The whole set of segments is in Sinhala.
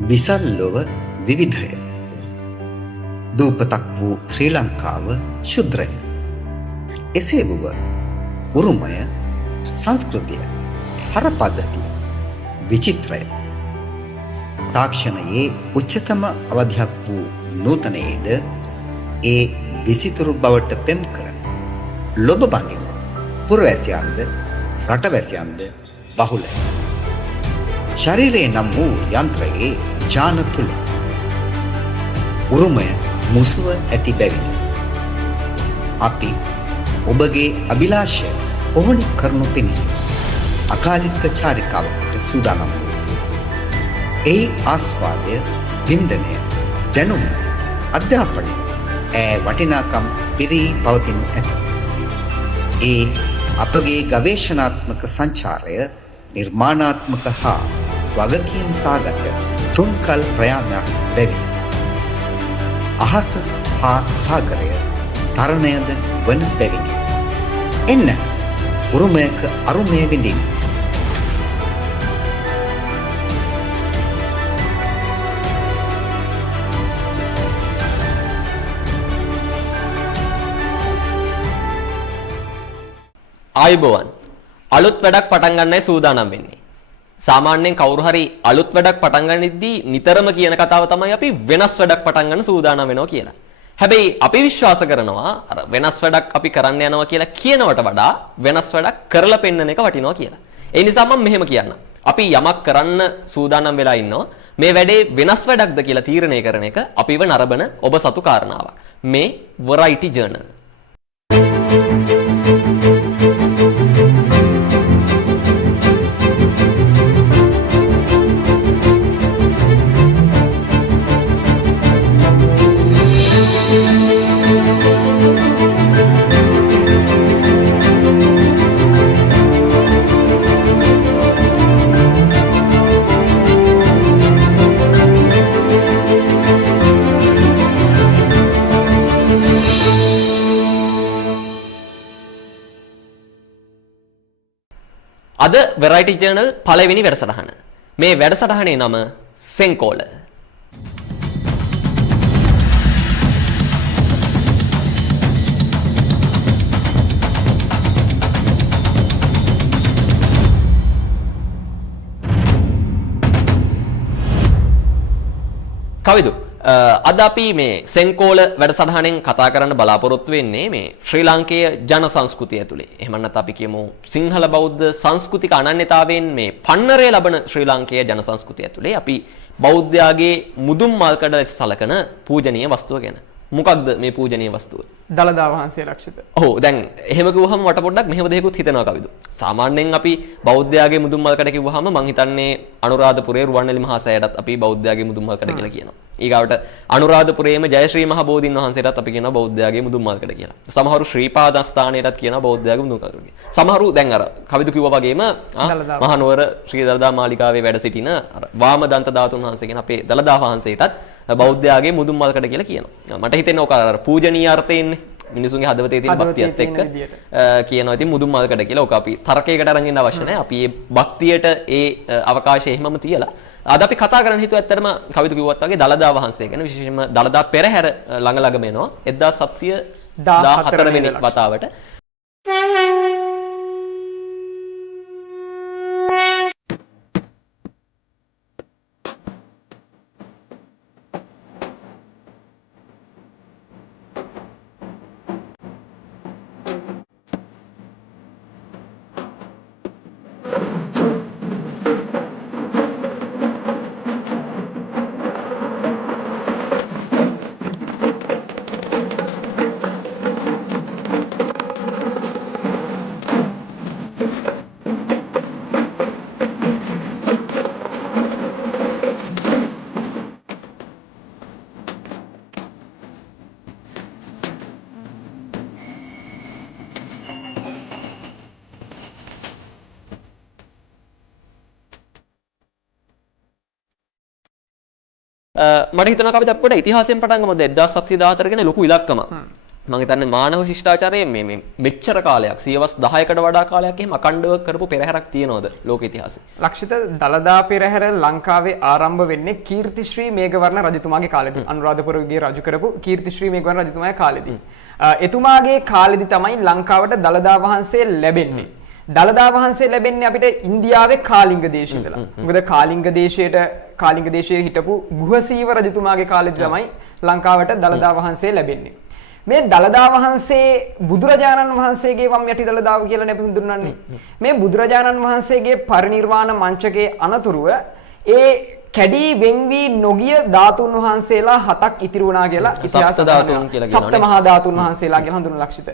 විසල් ලොව විවිධය. දූපතක් වූ ශ්‍රී ලංකාව ශුද්‍රය. එසේ වුව උරුමය සංස්කෘතිය හරපද්ධතිය විචිත්‍රය. තාක්ෂණයේ උච්චතම අවධියක් වූ නූතනයේද ඒ විසිතුරු බවට පෙම් කරන ලොබ බඳින පුරවැසියන්ද රටවැසියන්ද බහුලය. ශරීරයේ නම් වූ යන්ත්‍රයේ ජාන තුළ උරුමය මුසුව ඇති බැවිනි. අපි ඔබගේ අභිලාෂය පොහොණි කරනු පිණිස අකාලික චාරිකාවකට සූදානම් වූ. එහි ආස්වාදය, වින්දනය, දැනුම, අධ්‍යාපනය ඈ වටිනාකම් පිරී පවතිනු ඇත. ඒ අපගේ ගවේෂණාත්මක සංචාරය නිර්මාණාත්මක හා වගකීම් සහගත තුන්කල් ප්‍රයාමයක් බැවිනි. අහස හා සාගරය තරණයද වන බැවිනි. එන්න උරුමයක අරුමය විඳින්. ආයුබෝවන්. අලුත් වැඩක් පටන් ගන්නයි සූදානම් වෙන්නේ. සාමාන්‍යයෙන් කවුරු හරි අලුත් වැඩක් පටන් ගන්නිද්දී නිතරම කියන කතාව තමයි අපි වෙනස් වැඩක් පටන් ගන්න සූදානම් වෙනවා කියලා. හැබැයි අපි විශ්වාස කරනවා අර වෙනස් වැඩක් අපි කරන්න යනවා කියලා කියනවට වඩා වෙනස් වැඩක් කරලා පෙන්වන එක වටිනවා කියලා. ඒ නිසා මම මෙහෙම කියන්නම්. අපි යමක් කරන්න සූදානම් වෙලා ඉන්නවා. මේ වැඩේ වෙනස් වැඩක්ද කියලා තීරණය කරන එක අපිව නරඹන ඔබ සතු කාරණාවක්. මේ Variety Journal. අද Variety Journal පළවෙනි වැඩසටහන. මේ වැඩසටහනේ නම සෙන්කෝල. කවිදු අද අපි මේ සෙන්කෝල වැඩසටහනෙන් කතා කරන්න බලාපොරොත්තු වෙන්නේ මේ ශ්‍රී ලාංකේය ජන සංස්කෘතිය ඇතුලේ. එහෙම නැත්නම් අපි කියමු සිංහල බෞද්ධ සංස්කෘතික අනන්‍යතාවයෙන් මේ පන්නරය ලබන ශ්‍රී ලාංකේය ජන සංස්කෘතිය ඇතුලේ අපි බෞද්ධයාගේ මුදුන් මල්කඩ ලෙස සලකන පූජනීය වස්තුව ගැන. මොකක්ද මේ පූජනීය වස්තුව? දළදා වහන්සේ රක්ෂිත. ඔව් දැන් එහෙම කිව්වහම මට පොඩ්ඩක් මෙහෙම දෙයක්ත් හිතෙනවා කවිදු. සාමාන්‍යයෙන් අපි බෞද්ධයාගේ මුදුන් මල්කඩ කිව්වහම මං හිතන්නේ අනුරාධපුරයේ රුවන්වැලි මහා සෑයටත් අපි බෞද්ධයාගේ මුදුන් මල්කඩ කියලා කියනවා. ඊගාවට අනුරාධපුරයේම ජයශ්‍රී මහ බෝධින් වහන්සේටත් අපි කියනවා බෞද්ධයාගේ මුදුන් මල්කඩ කියලා. සමහරු ශ්‍රීපාද ස්ථානයටත් කියනවා බෞද්ධයාගේ මුදුන් මල්කඩ කියලා. සමහරු දැන් අර කවිදු කිව්වා වගේම මහනුවර ශ්‍රී දළදා මාලිගාවේ වැඩ සිටින අර වාමදන්ත ධාතුන් වහන්සේ කියන අපේ දළදා වහන්සේටත් බෞද්ධයාගේ මුදුන් මල්කඩ කියලා කියනවා. මට හිතෙන්නේ ඔක අර පූජනීය අර්ථයෙන්නේ මිනිසුන්ගේ හදවතේ තියෙන භක්තියත් එක්ක කියනවා. ඉතින් මුදුන් මල්කඩ කියලා ඔක අපි තරකයකට අරන් ඉන්න අවශ්‍ය නැහැ. අපි මේ භක්තියට ඒ අවකාශය එහෙමම තියලා අද අපි කතා කරන්න හිතුව ඇත්තටම කවිතු කිව්වත් වගේ දළදා වහන්සේ ගැන විශේෂයෙන්ම දළදා පෙරහැර ළඟ එනවා 1714 වෙනි වතාවට. මට හිතෙනවා කවිද අපිට ඉතිහාසයෙන් පටන් ගමු 1714 ගැන ලොකු ඉලක්කමක්. මම හිතන්නේ මානව ශිෂ්ටාචාරයේ මේ මෙච්චර කාලයක් සියවස් 10කට වඩා කාලයක් එහෙම අකණ්ඩව කරපු පෙරහැරක් තියෙනවද ලෝක ඉතිහාසයේ? ලක්ෂිත දළදා පෙරහැර ලංකාවේ ආරම්භ වෙන්නේ කීර්තිශ්‍රී මේඝවර්ණ රජතුමාගේ කාලෙදී. අනුරාධපුරයේ රජු කරපු කීර්තිශ්‍රී මේඝවර්ණ රජතුමාගේ කාලෙදී. එතුමාගේ කාලෙදී තමයි ලංකාවට දළදා වහන්සේ ලැබෙන්නේ. දළදා වහන්සේ ලැබෙන්නේ අපිට ඉන්දියාවේ කාලිංග දේශේ ඉඳලා. මොකද කාලිංග දේශයේ හිටපු ගුහසීව රජතුමාගේ කාලෙදී තමයි ලංකාවට දළදා වහන්සේ ලැබෙන්නේ. මේ දළදා වහන්සේ බුදුරජාණන් වහන්සේගේ වම් යටි දළදාව කියලා අපි හඳුන්වන්නේ. මේ බුදුරජාණන් වහන්සේගේ පරිනිර්වාණ මංචකයේ අනතුරුව ඒ කැඩී වෙන්වි නොගිය ධාතුන් වහන්සේලා 7ක් ඉතිරි වුණා කියලා ඉතිහාස ධාතුන් කියලා කියනවා. සප්ත මහා ධාතුන් වහන්සේලා කියලා හඳුන්වන ලක්ෂිත.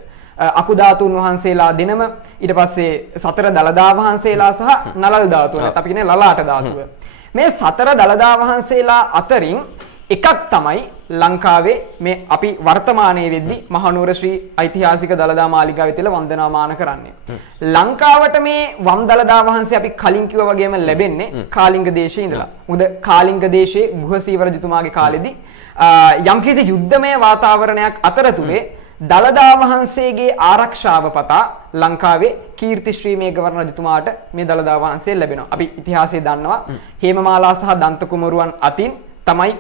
අකු ධාතුන් වහන්සේලා දෙනම ඊට පස්සේ සතර දළදා වහන්සේලා සහ නලල් ධාතුව. අපි කියන්නේ ලලාට ධාතුව. මේ සතර දළදා වහන්සේලා අතරින් එකක් තමයි ලංකාවේ මේ අපි වර්තමානයේ වෙද්දි මහනුවර ශ්‍රී ඓතිහාසික දළදා මාලිගාවේ තියලා වන්දනාමාන කරන්නේ. ලංකාවට මේ වම් දළදා වහන්සේ අපි කලින් කිව්වා වගේම ලැබෙන්නේ කාලිංග දේශයේ ඉඳලා. මොකද කාලිංග දේශයේ ගුහසීව රජතුමාගේ කාලෙදී යම්කිසි යුද්ධමය වාතාවරණයක් අතරතුරේ දළදා වහන්සේගේ ආරක්ෂාව පතා ලංකාවේ කීර්තිශ්‍රී මේඝවර්ණ රජතුමාට මේ දළදා වහන්සේ ලැබෙනවා. අපි ඉතිහාසයේ දන්නවා හේමමාලා සහ දන්ත කුමරුවන් අතින් තමයි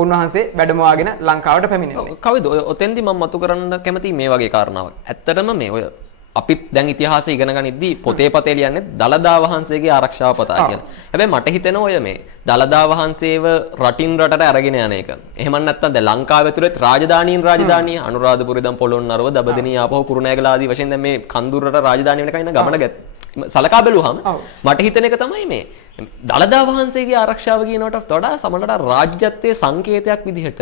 උන්වහන්සේ වැඩමවාගෙන ලංකාවට පැමිණෙන්නේ. කවුද ඔතෙන්දි මම මතු කරන්න කැමති මේ වගේ කාරණාවක්. ඇත්තටම මේ ඔය අපි දැන් ඉතිහාසය ඉගෙන ගනිද්දී පොතේ ලියන්නේ දළදා වහන්සේගේ ආරක්ෂාව පතා කියලා. හැබැයි මට හිතෙනවා ඔය මේ දළදා වහන්සේව රටින් රටට අරගෙන යන එක. එහෙම නැත්නම් දැන් ලංකාව ඇතුළේ රාජධානී අනුරාධපුරේ ඉඳන් පොළොන්නරුව දඹදෙණිය ආපහු කුරුණෑගල ආදී වශයෙන් දැන් මේ කන්දුරට රාජධානිය වෙනකන් ඉඳන් ගමන සලකා බැලුවාම මට හිතෙන එක තමයි මේ දළදා වහන්සේගේ ආරක්ෂාව කියනකට වඩා සමහරට රාජ්‍යත්වයේ සංකේතයක් විදිහට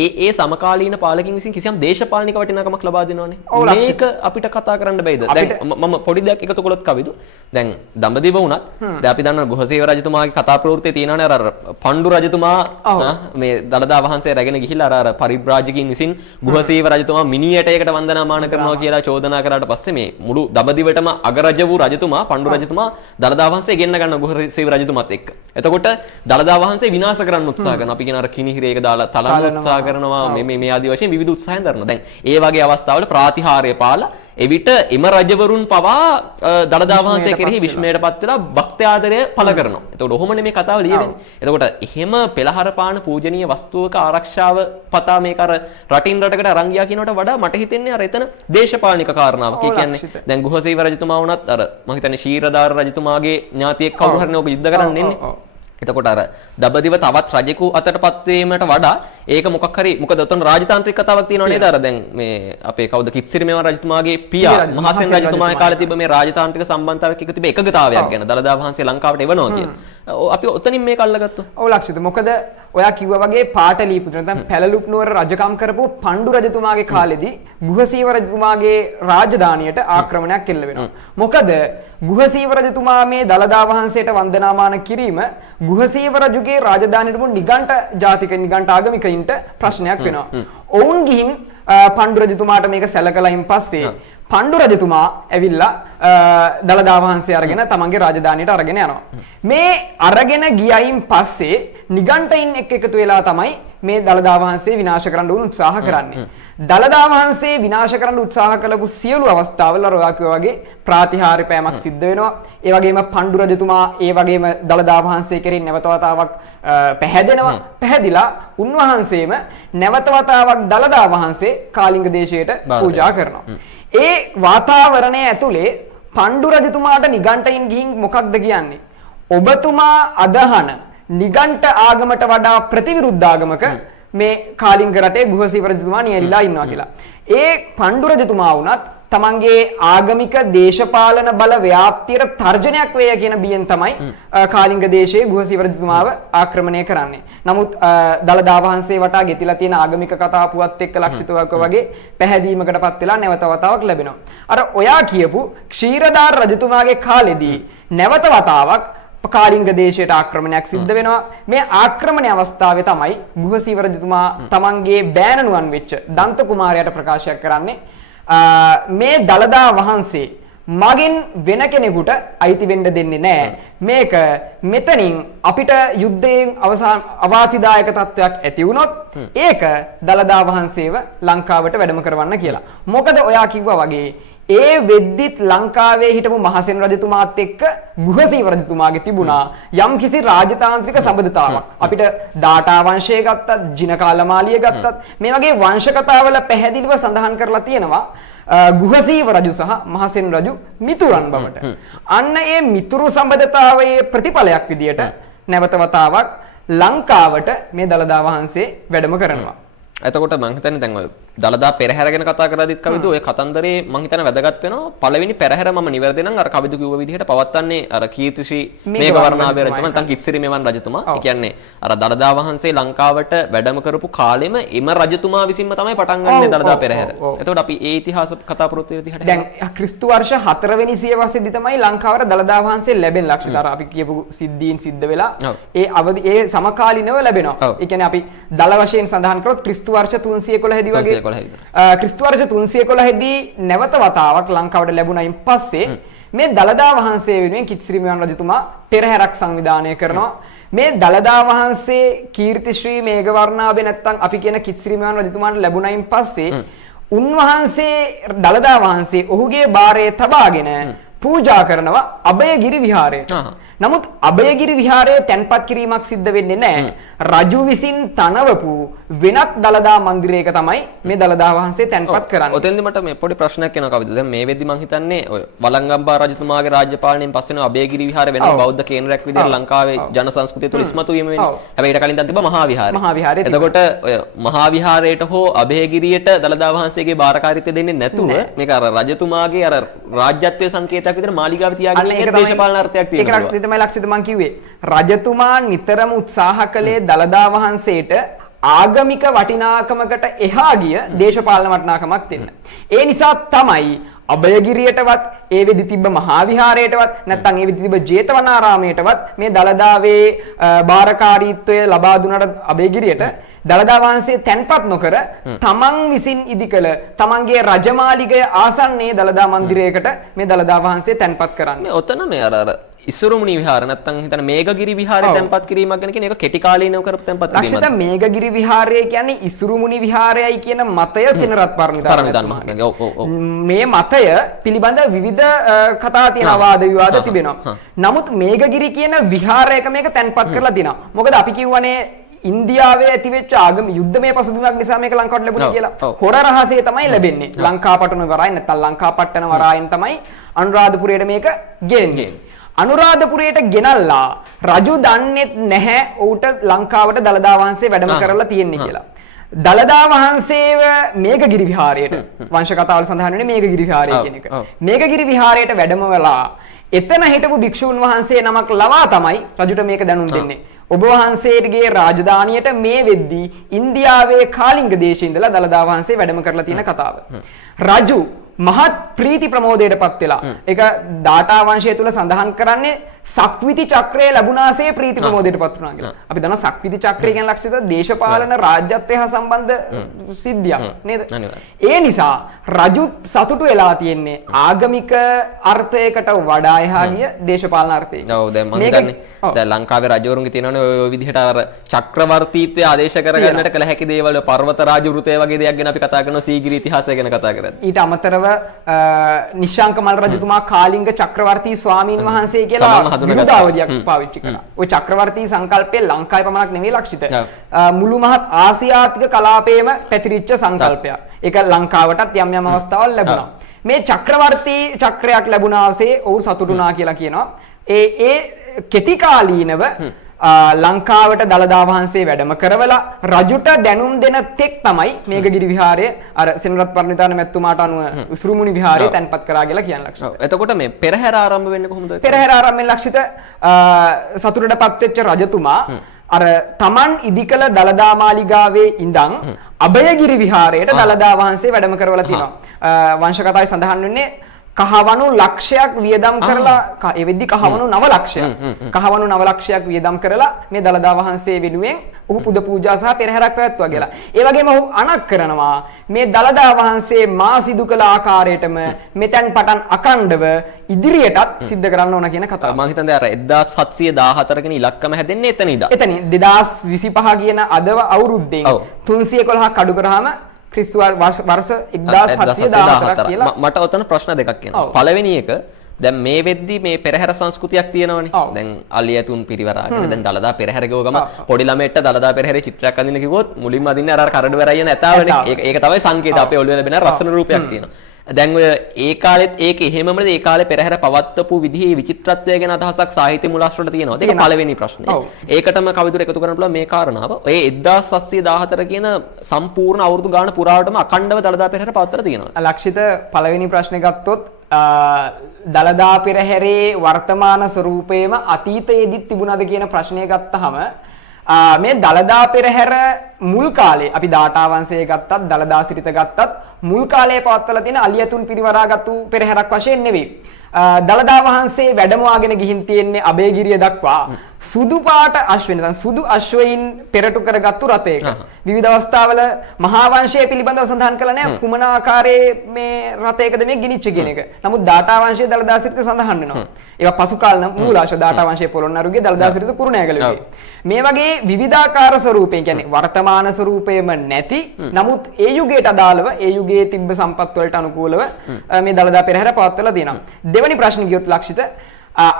ඒ සමකාලීන පාලකින් විසින් කිසියම් දේශපාලනික වටිනාකමක් ලබා දෙනවනේ. මේක අපිට කතා කරන්න බැයිද? දැන් මම පොඩි දෙයක් එකතු කළොත් කවිදු. දැන් දඹදිව වුණත් දැන් අපි දන්නවා ගුහසේව රජතුමාගේ කතා ප්‍රවෘත්තියේ තියෙනවනේ අර පණ්ඩු රජතුමා මේ දළදා වහන්සේ රැගෙන ගිහිල්ලා අර පරිබ්‍රාජකින් විසින් ගුහසේව රජතුමා මිනියටයකට වන්දනාමාන කරනවා කියලා චෝදනා කරාට පස්සේ මේ මුළු දඹදිවටම අගරජ වූ රජතුමා පණ්ඩු රජතුමා දළදා වහන්සේ ගෙන්න ගන්න ගුහසේව රජතුමත් එක්ක. එතකොට දළදා වහන්සේ විනාශ කරන්න උත්සාහ කරනවා. අපි කියන අර කිනිහිරේක දාලා තලන්න උත්සාහ කරනවා. මේ ආදී වශයෙන් විවිධ උත්සාහයන් දරනවා. දැන් ඒ වගේ අවස්ථාවල ප්‍රාතිහාර්ය පාලා එවිට එම රජවරුන් පවා දළදා වහන්සේ කෙරෙහි විශ්මයටපත් වෙලා භක්ති ආදරය පළ කරනවා. එතකොට ඔහොමනේ මේ කතාව ලියවෙන්නේ. එතකොට එහෙම පෙළහර පාන පූජනීය වස්තුවක ආරක්ෂාව පතා මේක අර රටින් රටකට අරන් ගියා කියනකට වඩා මට හිතෙන්නේ අර එතන දේශපාලනික කාරණාවක්. ඒ කියන්නේ දැන් ගුහසේව රජතුමා වුණත් අර මම හිතන්නේ ශීරදාර රජතුමාගේ ඥාතියෙක් කවුරු හරි නෝක යුද්ධ කරන්න එන්නේ. එතකොට අර දඹදිව තවත් රජෙකු අතටපත් වීමට වඩා ඒක මොකක් හරි මොකද උතන රාජතාන්ත්‍රික කතාවක් තියෙනව නේද? අර දැන් මේ අපේ කවුද කිත්සිරිමේවා රජතුමාගේ පියා මහසෙන් රජතුමාගේ කාලේ තිබ්බ මේ රාජතාන්ත්‍රික සම්බන්ධතාවයක් එක තිබ්බ එකගතාවයක් ගැන දළදා වහන්සේ ලංකාවට එවනවා කියන. අපි ඔතනින් මේක අල්ලගත්තා. ඔව් ලක්ෂිත. මොකද ඔයා කිව්වා වගේ පාටලීපු නැත්නම් පැලලුප් නුවර රජකම් කරපු පණ්ඩු රජතුමාගේ කාලෙදී ගුහසීව රජතුමාගේ රාජධානියට ආක්‍රමණයක් එල්ල වෙනවා. මොකද ගුහසීව රජතුමා මේ දළදා වහන්සේට වන්දනාමාන කිරීම ගුහසීව රජුගේ රාජධානියට වුණ නිගණ්ඨ ආගමිකයින්ට ප්‍රශ්නයක් වෙනවා. ඔවුන් ගිහින් පණ්ඩු රජතුමාට මේක සැලකලායින් පස්සේ පණ්ඩු රජතුමා ඇවිල්ලා දළදා වහන්සේ අරගෙන තමන්ගේ රාජධානියට අරගෙන යනවා. මේ අරගෙන ගියයින් පස්සේ නිගණ්ඨයින් එකතු වෙලා තමයි මේ දළදා වහන්සේ විනාශ කරන්න උත්සාහ කරන්නේ. දළදා වහන්සේ විනාශ කරන්න උත්සාහ කළපු සියලු අවස්ථාවල රොයා කිව්වා වගේ ප්‍රාතිහාර්ය පෑමක් සිද්ධ වෙනවා. ඒ වගේම පණ්ඩු රජතුමා ඒ වගේම දළදා වහන්සේ කෙරෙහි නැවත වතාවක් පැහැදෙනවා. පැහැදිලා උන්වහන්සේම නැවත වතාවක් දළදා වහන්සේ කාලිංග දේශයට පූජා කරනවා. ඒ වාතාවරණය ඇතුලේ පණ්ඩු රජතුමාට නිගණ්ඨයින් ගිහින් මොකක්ද කියන්නේ? ඔබතුමා අදහන නිගණ්ඨ ආගමට වඩා ප්‍රතිවිරුද්ධ ආගමක මේ කාලිංග රටේ ගුහසීව රජතුමා නියැලිලා ඉන්නවා කියලා. ඒ පණ්ඩු රජතුමා වුණත් තමන්ගේ ආගමික දේශපාලන බල ව්‍යාප්තියට තර්ජනයක් වේය කියන බියෙන් තමයි කාලිංග දේශයේ ගුහසීව රජතුමාව ආක්‍රමණය කරන්නේ. නමුත් දළදා වහන්සේ වටා ගෙතිලා තියෙන ආගමික කතා පුවත් එක්ක ලක්ෂිතවක වගේ පැහැදීමකටපත් වෙලා නැවත වතාවක් ලැබෙනවා. අර ඔයා කියපු ක්ෂීරදාර රජතුමාගේ කාලෙදී නැවත වතාවක් කාලිංග දේශයට ආක්‍රමණයක් සිද්ධ වෙනවා. මේ ආක්‍රමණය අවස්ථාවේ තමයි ගුහසීව රජතුමා තමන්ගේ බෑණනුවන් වෙච්ච දන්ත කුමාරයාට ප්‍රකාශයක් කරන්නේ මේ දළදා වහන්සේ මගෙන් වෙන කෙනෙකුට අයිති වෙන්න දෙන්නේ නැහැ. මේක මෙතනින් අපිට යුද්ධයෙන් අවාසිදායක තත්වයක් ඇති වුණොත් ඒක දළදා වහන්සේව ලංකාවට වැඩම කරවන්න කියලා. මොකද ඔයා කිව්වා වගේ ඒ වෙද්දිත් ලංකාවේ හිටපු මහසෙන් රජතුමාත් එක්ක ගුහසීව රජතුමාගේ තිබුණා යම් කිසි රාජතාන්ත්‍රික සබඳතාවක්. අපිට දාඨා වංශය ගත්තත්, ජිනකාලමාලිය ගත්තත් මේ වගේ වංශ කතාවල පැහැදිලිව සඳහන් කරලා තියෙනවා ගුහසීව රජු සහ මහසෙන් රජු මිතුරන් බවට. අන්න ඒ මිතුරු සම්බන්ධතාවයේ ප්‍රතිඵලයක් විදියට නැවත වතාවක් ලංකාවට මේ දළදා වහන්සේ වැඩම කරනවා. එතකොට මම හිතන්නේ දැන් ඔය දළදා පෙරහැර ගැන කතා කරද්දිත් කවිදු ඔය කතන්දරේ මම හිතන්නේ වැදගත් වෙනවා. පළවෙනි පෙරහැර මම නිවැරදි නම් අර කවිදු කිව්ව විදිහට පවත්න්නේ අර කීර්තිශ්‍රී මේඝවර්ණාභය රජතුමා නැත්නම් කිත්සිරි මෙවන් රජතුමා. ඒ කියන්නේ අර දළදා වහන්සේ ලංකාවට වැඩම කරපු කාලෙම එම රජතුමා විසින්ම තමයි පටන් ගන්නේ දළදා පෙරහැර. එතකොට අපි ඒ ඉතිහාස කතා පුරොත්තු විදිහට දැන් ක්‍රිස්තු වර්ෂ 4 වෙනි සියවසේදී තමයි ලංකාවට දළදා වහන්සේ ලැබෙන ලක්ෂිත. අර අපි කියපු සිද්ධීන් සිද්ධ වෙලා ඒ සමකාලීනව ලැබෙනවා. ඒ කියන්නේ අපි දල වශයෙන් සඳහන් කරොත් ක්‍රිස්තු වර්ෂ 311 දී වගේ ක්‍රිස්තු වර්ෂ 311 දී නැවත වතාවක් ලංකාවට ලැබුණයින් පස්සේ මේ දළදා වහන්සේ වෙනුවෙන් කිත්සිරි මෙවන් රජතුමා පෙරහැරක් සංවිධානය කරනවා. මේ දළදා වහන්සේ කීර්තිශ්‍රී මේඝවර්ණාභය නැත්තම් අපි කියන කිත්සිරි මෙවන් රජතුමාට ලැබුණයින් පස්සේ උන්වහන්සේ දළදා වහන්සේ ඔහුගේ බාරයේ තබාගෙන පූජා කරනවා අභයගිරි විහාරයට. නමුත් අභයගිරි විහාරයේ තැන්පත් කිරීමක් සිද්ධ වෙන්නේ නැහැ. රජු විසින් තනවපු වෙනත් දළදා මන්දිරයක තමයි මේ දළදා වහන්සේ තැන්පත් කරන්නේ. ඔතෙන්දි මට මේ පොඩි ප්‍රශ්නයක් එනවා කවිද. දැන් මේ වෙද්දි මම හිතන්නේ ඔය වළංගම්බා රජතුමාගේ රාජ්‍ය පාලනයෙන් පස්සේ අභයගිරි විහාරය වෙන බෞද්ධ කේන්ද්‍රයක් විදිහට ලංකාවේ ජන සංස්කෘතිය තුළ ඉස්මතු වීම වෙන්නේ. හැබැයි ඊට කලින් දැන් තිබ්බා මහා විහාරය. මහා විහාරය. එතකොට ඔය මහා විහාරයට හෝ අභයගිරියට දළදා වහන්සේගේ බාරකාරීත්වය දෙන්නේ නැතුව මේක අර රජතුමාගේ අර රාජ්‍යත්වයේ සංකේතයක් විදිහට මාලිගාව තියාගෙන ඉන්නේ දේශපාලන අර්ථයක් තියෙනවා. ඒක තමයි ලක්ෂිත මං කිව්වේ. රජතුමා නිතරම උත්සාහ කළේ දළදා වහන්සේට ආගමික වටිනාකමකට එහා ගිය දේශපාලන වටිනාකමක් දෙන්න. ඒ නිසා තමයි අභයගිරියටවත් ඒ වෙදි තිබ්බ මහා විහාරයටවත් නැත්නම් ඒ වෙදි තිබ්බ ජේතවනාරාමයටවත් මේ දළදාවේ බාරකාරීත්වය ලබා දුන්නට අභයගිරියට දළදා වහන්සේ තැන්පත් නොකර තමන් විසින් ඉදිකළ තමන්ගේ රජමාලිගය ආසන්නයේ දළදා මන්දිරයකට මේ දළදා වහන්සේ තැන්පත් කරන්නේ. ඔතන මේ අර ඉසුරුමුණි විහාර නැත්නම් හිතන මේඝගිරි විහාරය තැන්පත් කිරීමක් ගැන කියන එක කෙටි කාලීනව කරපු තැන්පත් කිරීමක්. ලක්ෂිත මේඝගිරි විහාරය කියන්නේ ඉසුරුමුණි විහාරයයි කියන මතය සෙනරත් පරමිතාන් මහත්මයාගේ. ඔව්. මේ මතය පිළිබඳ විවිධ කතා තියෙනවා, වාද විවාද තිබෙනවා. නමුත් මේඝගිරි කියන විහාරයක මේක තැන්පත් කරලා තිනවා. මොකද අපි කියවනේ ඉන්දියාවේ ඇතිවෙච්ච ආගම යුද්ධමය පසුබිමක් නිසා මේක ලංකාවට ලැබුණා කියලා. හොර රහසේ තමයි ලැබෙන්නේ. ලංකාපටන වරායෙන් නැත්නම් ලංකාපට්ටන වරායෙන් තමයි අනුරාධපුරයට මේක ගෙන්නේ. අනුරාධපුරයට ගෙනල්ලා රජු දන්නේත් නැහැ ඌට ලංකාවට දළදා වහන්සේ වැඩම කරලා තියෙන්නේ කියලා. දළදා වහන්සේව මේඝගිරි විහාරයට වංශ කතාවල සඳහන් වෙන්නේ මේඝගිරි විහාරය කියන එක. මේඝගිරි විහාරයට වැඩම වෙලා එතන හිටපු භික්ෂූන් වහන්සේ නමක් ලවා තමයි රජුට මේක දැනුම් දෙන්නේ. ඔබ වහන්සේගේ රාජධානියට මේ වෙද්දී ඉන්දියාවේ කාලිංග දේශයේ ඉඳලා දළදා වහන්සේ වැඩම කරලා තියෙන කතාව. රජු මහත් ප්‍රීති ප්‍රමෝදයටපත් වෙලා ඒක දාඨා වංශය තුල සඳහන් කරන්නේ සක්විති චක්‍රය ලැබුණාසේ ප්‍රීති ප්‍රමෝදයටපත් වුණා කියලා. අපි දන්නවා සක්විති චක්‍රය කියන ලක්ෂිත දේශපාලන රාජ්‍යත්වය හා සම්බන්ධ සිද්ධියක් නේද? ඒ නිසා රජු සතුටු වෙලා තියෙන්නේ ආගමික අර්ථයකට වඩා එහා ගිය දේශපාලන අර්ථයකින්. ඔව් දැන් මම හිතන්නේ දැන් ලංකාවේ රජවරුන්ගේ තියෙනවනේ ඔය විදිහට අර චක්‍රවර්තීත්වය ආදේශ කරගන්නට කළ හැකි දේවල් පර්වත රාජ වෘතය වගේ දෙයක් ගැන අපි කතා කරනවා සීගිරි ඉතිහාසය ගැන කතා කරද්දී. ඊට අමතරව නිශාංක මල් රජතුමා කාලිංග චක්‍රවර්තී ස්වාමීන් වහන්සේ කියලා විරුදාවලියක් පාවිච්චි කළා. ওই චක්‍රවර්තී සංකල්පය ලංකාවේ පමණක් නෙවෙයි ලක්ෂිත. මුළු මහත් ආසියාතික කලාපයේම පැතිරිච්ච සංකල්පයක්. ඒක ලංකාවටත් යම් යම් අවස්ථාවල් ලැබුණා. මේ චක්‍රවර්තී චක්‍රයක් ලැබුණාසේ ඔව් සතුටුනා කියලා කියනවා. ඒ කෙටි කාලීනව ලංකාවට දළදා වහන්සේ වැඩම කරවලා රජුට දැනුම් දෙන තෙක් තමයි මේඝගිරි විහාරය අර සෙනරත් පරණිතාන මැතිතුමාට අනුව උසුරුමුණි විහාරය තැන්පත් කරා කියලා කියන ලක්ෂිත. එතකොට මේ පෙරහැර ආරම්භ වෙන්නේ කොහොමද? පෙරහැර ආරම්භ වෙන ලක්ෂිත සතුටටපත් වෙච්ච රජතුමා අර තමන් ඉදිකල දළදා මාලිගාවේ ඉඳන් අභයගිරි විහාරයට දළදා වහන්සේ වැඩම කරවලා තියෙනවා. වංශ කතාවේ සඳහන් වෙන්නේ කහවණු ලක්ෂයක් වියදම් කරලා ඒ වෙද්දි කහවණු 9 ලක්ෂයක් කහවණු 9 ලක්ෂයක් වියදම් කරලා මේ දළදා වහන්සේ වෙනුවෙන් ඔහු පුද පූජා සහ පෙරහැරක් පැවැත්වුවා කියලා. ඒ වගේම ඔහු අණක් කරනවා මේ දළදා වහන්සේ මා සිදු කළ ආකාරයටම මෙතෙන් පටන් අකණ්ඩව ඉදිරියටත් සිද්ධ කරන්න ඕන කියන කතාව. මම හිතන්නේ අර 1714 කියන ඉලක්කම හැදෙන්නේ එතන ඉඳන්. එතන 2025 කියන අදව අවුරුද්දෙන් 311ක් අඩු කරාම ක්‍රිස්තු වර්ෂ 1714ක් කියලා. මට ඔතන ප්‍රශ්න දෙකක් එනවා. පළවෙනි එක දැන් මේ වෙද්දි මේ පෙරහැර සංස්කෘතියක් තියෙනවනේ. දැන් අලියතුන් පිරිවරාගෙන දැන් දළදා පෙරහැර ගම පොඩි ළමයට දළදා පෙරහැරේ චිත්‍රයක් අඳින්න කිව්වොත් මුලින්ම අදින්නේ අර කරඩ වෙරයි යන ඇතාවනේ. ඒක තමයි සංකේත අපේ ඔළුවේ ලැබෙන රසන රූපයක් තියෙනවා. දැන් ඔය ඒ කාලෙත් ඒක එහෙමමද ඒ කාලේ පෙරහැර පවත්වපු විදිහේ විචිත්‍රත්වය ගැන අදහසක් සාහිත්‍ය මුලාශ්‍රවල තියෙනවා. ඒක පළවෙනි ප්‍රශ්නේ. ඒකටම කවිදුර එකතු කරන්න පුළුවන් මේ කාරණාව. ඔය 1714 කියන සම්පූර්ණ අවුරුදු ගාන පුරාවටම අඛණ්ඩව දළදා පෙරහැර පවත්වලා තියෙනවා. ලක්ෂිත පළවෙනි ප්‍රශ්නේ ගත්තොත් දළදා පෙරහැරේ වර්තමාන ස්වරූපයේම අතීතයේදීත් තිබුණාද කියන ප්‍රශ්නය ගත්තහම මේ දළදා පෙරහැර මුල් කාලේ අපි දාඨා වංශය ගත්තත් දළදා සිරිත ගත්තත් මුල් කාලයේ පවත්වලා තියෙන අලියතුන් පිරිවරාගත්තු පෙරහැරක් වශයෙන් නෙවෙයි. දළදා වහන්සේ වැඩමවාගෙන ගිහින් තියෙන්නේ අබේගිරිය දක්වා සුදු පාට අශ්වයින් නැත්නම් සුදු අශ්වයින් පෙරටු කරගත්තු රථයක. විවිධ අවස්ථාවල මහා වංශය පිළිබඳව සඳහන් කළා නෑ කුමන ආකාරයේ මේ රථයකද මේ ගිනිච්ච කියන එක. නමුත් දාඨා වංශයේ දළදා සිරිත සඳහන් වෙනවා. ඒවා පසු කාලන මූලාශ්‍ර දාඨා වංශයේ පොළොන්නරුගේ දළදා සිරිත කුරුණෑගලගේ. මේ වගේ විවිධාකාර ස්වරූපයෙන් කියන්නේ වර්තමාන ස්වරූපයේම නැති නමුත් ඒ යුගයට අදාළව ඒ යුගයේ තිබ්බ සම්පත් වලට අනුකූලව මේ දළදා පෙරහැර පවත්වලා තියෙනවා. දෙවැනි ප්‍රශ්නේ ගියොත් ලක්ෂිත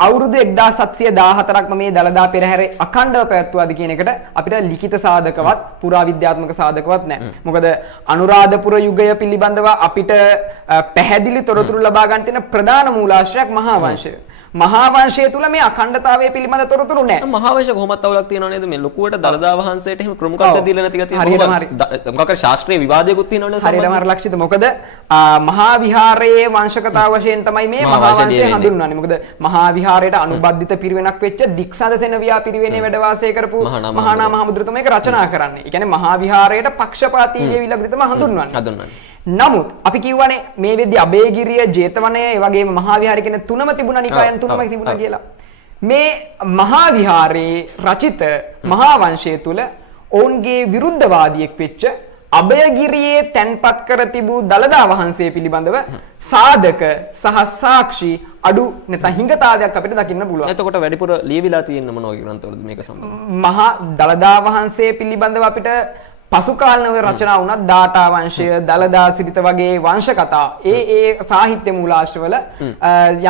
අවුරුදු 1714ක්ම මේ දළදා පෙරහැර අඛණ්ඩව පැවැත්වුවාද කියන එකට අපිට ලිඛිත සාධකවත් පුරාවිද්‍යාත්මක සාධකවත් නැහැ. මොකද අනුරාධපුර යුගය පිළිබඳව අපිට පැහැදිලි තොරතුරු ලබා ගන්න තියෙන ප්‍රධාන මූලාශ්‍රයක් මහා වංශය. මහා වංශය තුල මේ අඛණ්ඩතාවය පිළිබඳ තොරතුරු නැහැ. මහා වංශය කොහොමත් අවුලක් තියෙනව නේද? මේ ලොකුවට දළදා වහන්සේට එහෙම ප්‍රමුඛත්වය දීලා නැති ගතිය. මොකක් හරි ශාස්ත්‍රීය විවාදයකුත් තියෙනවනේ. හරියටම හරි ලක්ෂිත. මොකද මහා විහාරයේ වංශකතාව වශයෙන් තමයි මේ මහා වංශය හඳුන්වන්නේ. මොකද මහා විහාරයට අනුබද්ධිත පිරිවෙනක් වෙච්ච දික්සඳ සෙනවියා පිරිවෙනේ වැඩ වාසය කරපු මහානා මහමුද්‍රතුමා මේක රචනා කරන්නේ. ඒ කියන්නේ මහා විහාරයට පක්ෂපාතී විලක්ෂිත තමයි හඳුන්වන්නේ. නමුත් අපි කියවනේ මේ වෙද්දි අබේගිරිය ජේතවනය ඒ වගේම මහා විහාරය කියන තුනම තිබුණා නිකායන් තුනම තිබුණා කියලා. මේ මහා විහාරයේ රචිත මහා වංශය තුල ඔවුන්ගේ විරුද්ධවාදියෙක් වෙච්ච අබේගිරියේ තැන්පත් කර තිබූ දළදා වහන්සේ පිළිබඳව සාධක සහ සාක්ෂි අඩු නැත්නම් හිඟතාවයක් අපිට දකින්න පුළුවන්. එතකොට වැඩිපුර ලියවිලා තියෙන මොන වගේ ග්‍රන්ථවලද මේක සම්බන්ධව? මහා දළදා වහන්සේ පිළිබඳව අපිට පසු කාලනව රචනා වුණත් දාඨා වංශය දළදා සිරිත වගේ වංශ කතා ඒ සාහිත්‍ය මූලාශ්‍රවල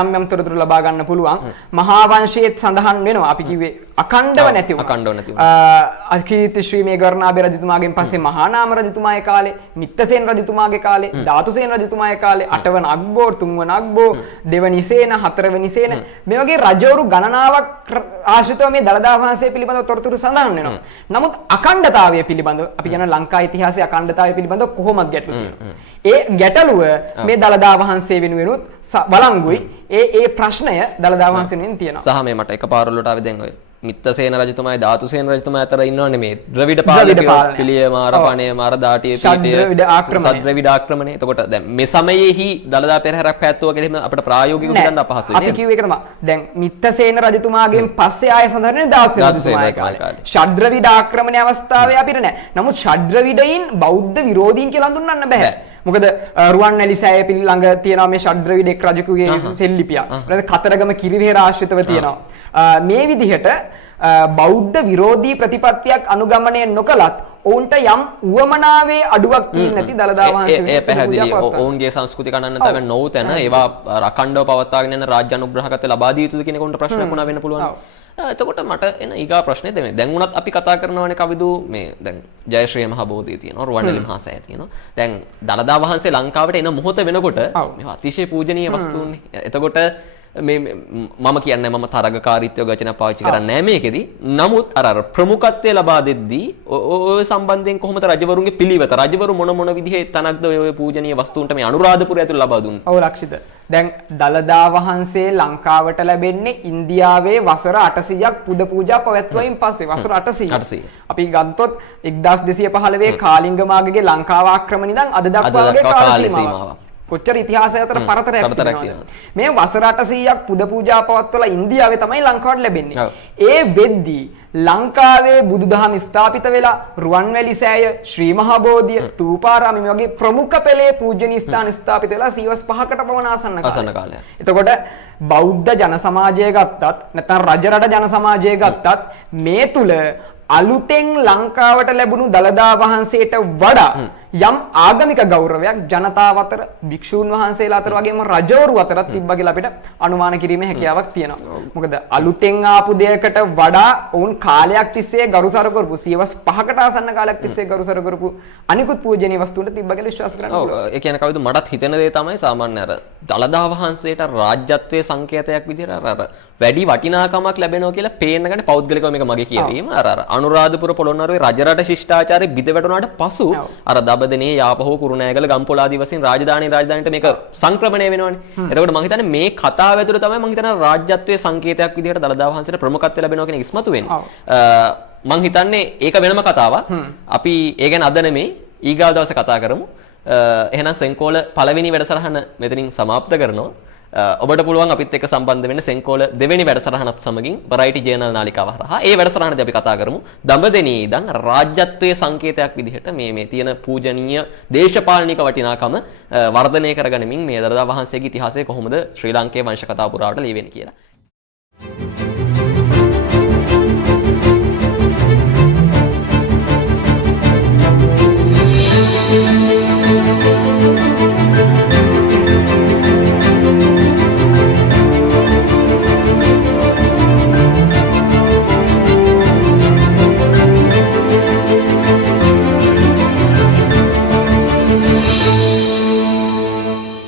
යම් යම් තොරතුරු ලබා ගන්න පුළුවන්. මහා වංශයේත් සඳහන් වෙනවා අපි කිව්වේ අඛණ්ඩව නැති වුණා. අකීර්ති ශ්‍රී මේඝවර්ණාභය රජතුමාගෙන් පස්සේ මහානාම රජතුමාගේ කාලේ, මිත්තසේන රජතුමාගේ කාලේ, ධාතුසේන රජතුමාගේ කාලේ, අටවන අක්බෝර්, තුන්වන අක්බෝර්, දෙවනි සේන, හතරවෙනි සේන මේ වගේ රජවරු ගණනාවක් ආශ්‍රිතව මේ දළදා වහන්සේ පිළිබඳව තොරතුරු සඳහන් වෙනවා. නමුත් අඛණ්ඩතාවය පිළිබඳව අපි කියන ලංකා ඉතිහාසයේ අඛණ්ඩතාවය පිළිබඳව කොහොමද ගැටලු තියෙනවා. ඒ ගැටලුව මේ දළදා වහන්සේ වෙනුවෙනුත් වළංගුයි. ඒ ප්‍රශ්නය දළදා වහන්සේ වෙනුවෙන් තියෙනවා. සහ මේ මට එකපාරවලට ආවේ දැන් ඔය මිත්තසේන රජතුමායි ධාතුසේන රජතුමා අතර ඉන්නවනේ මේ ද්‍රවිඩ පාලකයෝ පිළිය මාර පණය මාර දාටිය පීඨය සද්ද්‍රවිඩ ආක්‍රමණය. එතකොට දැන් මේ සමයේහි දළදා පෙරහැරක් පැවැත්වුවා කියලා එහෙම අපිට ප්‍රායෝගිකව හිතන්න අපහසුයි නේද? අපි කිව්ව එක තමයි. දැන් මිත්තසේන රජතුමාගෙන් පස්සේ ආය සඳහන් වෙන ධාතුසේන රජතුමාගේ ෂඩ්ද්‍රවිඩ ආක්‍රමණය අවස්ථාවේ අපිට නැහැ. නමුත් ෂඩ්ද්‍රවිඩයින් බෞද්ධ විරෝධීන් කියලා හඳුන්වන්න බෑ. මොකද රුවන්වැලි සෑය පිළි ළඟ තියෙනවා මේ ෂඩ්ද්‍රවිඩ එක් රජකුගේ සෙල්ලිපියක්. ඊට කතරගම කිරිවෙහෙර ආශ්‍රිතව තියෙනවා. මේ විදිහට බෞද්ධ විරෝධී ප්‍රතිපත්තියක් අනුගමනය නොකලත් ඔවුන්ට යම් උවමනාවේ අඩුවක් තියෙන්නේ නැති දළදා වහන්සේ ඒ පැහැදිලි ඔවුන්ගේ සංස්කෘතික අනන්‍යතාවය නොඋතන ඒවා අඛණ්ඩව පවත්වාගෙන යන රාජ්‍ය අනුග්‍රහකත්වය ලබා දිය යුතුද කියන උන්ට ප්‍රශ්නයක් වුණා වෙන්න පුළුවන්. එතකොට මට එන ඊගා ප්‍රශ්නේ දෙමෙ. දැන් උනත් අපි කතා කරනවානේ කවිදු මේ දැන් ජයශ්‍රී මහ බෝධිය තියෙනවා, රුවන්වැලි මහා සෑය තියෙනවා. දැන් දළදා වහන්සේ ලංකාවට එන මොහොත වෙනකොට මේවා අතිශය පූජනීය වස්තුන්නේ. එතකොට මේ මම කියන්නේ මම තරගකාරීත්වය වචන පාවිච්චි කරන්නේ නැහැ මේකෙදි. නමුත් අර ප්‍රමුඛත්වය ලබා දෙද්දී ඔය සම්බන්ධයෙන් කොහොමද රජවරුන්ගේ පිළිවෙත රජවරු මොන විදිහේ තනක්ද ඔය පූජනීය වස්තුන්ට මේ අනුරාධපුරය ඇතුළේ ලබා දුන්නේ? ඔව් ලක්ෂිත. දැන් දළදා වහන්සේ ලංකාවට ලැබෙන්නේ ඉන්දියාවේ වසර 800ක් පුද පූජා පැවැත්වුවයින් පස්සේ වසර 800. අපි ගත්තොත් 1215 කාලිංග මාර්ගයේ ලංකාව ආක්‍රමණය ඉඳන් අද දක්වාගේ කාල සීමාව. කොච්චර ඉතිහාසය අතර පරතරයක් පරතරයක් තියෙනවද? මේ වසර 800ක් පුද පූජා පවත්වලා ඉන්දියාවේ තමයි ලංකාවට ලැබෙන්නේ. ඒ වෙද්දී ලංකාවේ බුදුදහම ස්ථාපිත වෙලා රුවන්වැලි සෑය, ශ්‍රී මහා බෝධිය, තූපාරාම මේ වගේ ප්‍රමුඛ පෙළේ පූජනීය ස්ථාන ස්ථාපිත වෙලා සීවස් 5කට පමණ ආසන්න කාලයක්. එතකොට බෞද්ධ ජන සමාජය ගත්තත් නැත්නම් රජ රට ජන සමාජය ගත්තත් මේ තුල අලුතෙන් ලංකාවට ලැබුණු දළදා වහන්සේට වඩා යම් ආගමික ගෞරවයක් ජනතාව අතර, භික්ෂූන් වහන්සේලා අතර වගේම රජවරු අතරත් තිබ්බා කියලා අපිට අනුමාන කිරීමේ හැකියාවක් තියෙනවා. මොකද අලුතෙන් ආපු දෙයකට වඩා වුන් කාලයක් තිස්සේ ගරුසර කරපු සියවස් 5කට ආසන්න කාලයක් තිස්සේ ගරුසර කරපු අනිකුත් පූජනීය වස්තුන්ට තිබ්බා කියලා විශ්වාස කරන්න පුළුවන්. ඔව් ඒ කියන්නේ කවුද මටත් හිතෙන දේ තමයි සාමාන්‍ය අර දළදා වහන්සේට රාජ්‍යත්වයේ සංකේතයක් විදිහට අර වැඩි වටිනාකමක් ලැබෙනවා කියලා පේන්න ගන්නේ පෞද්ගලිකව මේක මගේ කියවීම. අර අනුරාධපුර පොළොන්නරුවේ රජරට ශිෂ්ටාචාරය බිඳ වැටුණාට පසු අර දබදනේ යාපහුව කුරුණෑගල ගම්පොළ ආදී වශයෙන් රාජධානියට මේක සංක්‍රමණය වෙනවනේ. එතකොට මම හිතන්නේ මේ කතාව ඇතුළේ තමයි මම හිතන්නේ රාජ්‍යත්වයේ සංකේතයක් විදිහට දළදා වහන්සේට ප්‍රමුඛත්වය ලැබෙනවා කියන එක ඉස්මතු වෙන්නේ. මම හිතන්නේ ඒක වෙනම කතාවක්. අපි ඒ ගැන අද නෙමෙයි ඊගාව දවසේ කතා කරමු. එහෙනම් සෙන්කෝල පළවෙනි වැඩසටහන මෙතනින් සමාප්ත කරනවා. ඔබට පුළුවන් අපිත් එක්ක සම්බන්ධ වෙන්න සෙන්කෝල දෙවෙනි වැඩසටහනත් සමගින් variety journal නාලිකාව හරහා ඒ වැඩසටහනදී අපි කතා කරමු දඹදෙණියේ ඉඳන් රාජ්‍යත්වයේ සංකේතයක් විදිහට මේ තියෙන පූජනීය දේශපාලනික වටිනාකම වර්ධනය කරගනිමින් මේ දළදා වහන්සේගේ ඉතිහාසය කොහොමද ශ්‍රී ලාංකේය වංශ කතා පුරාවට ලියවෙන්නේ කියලා.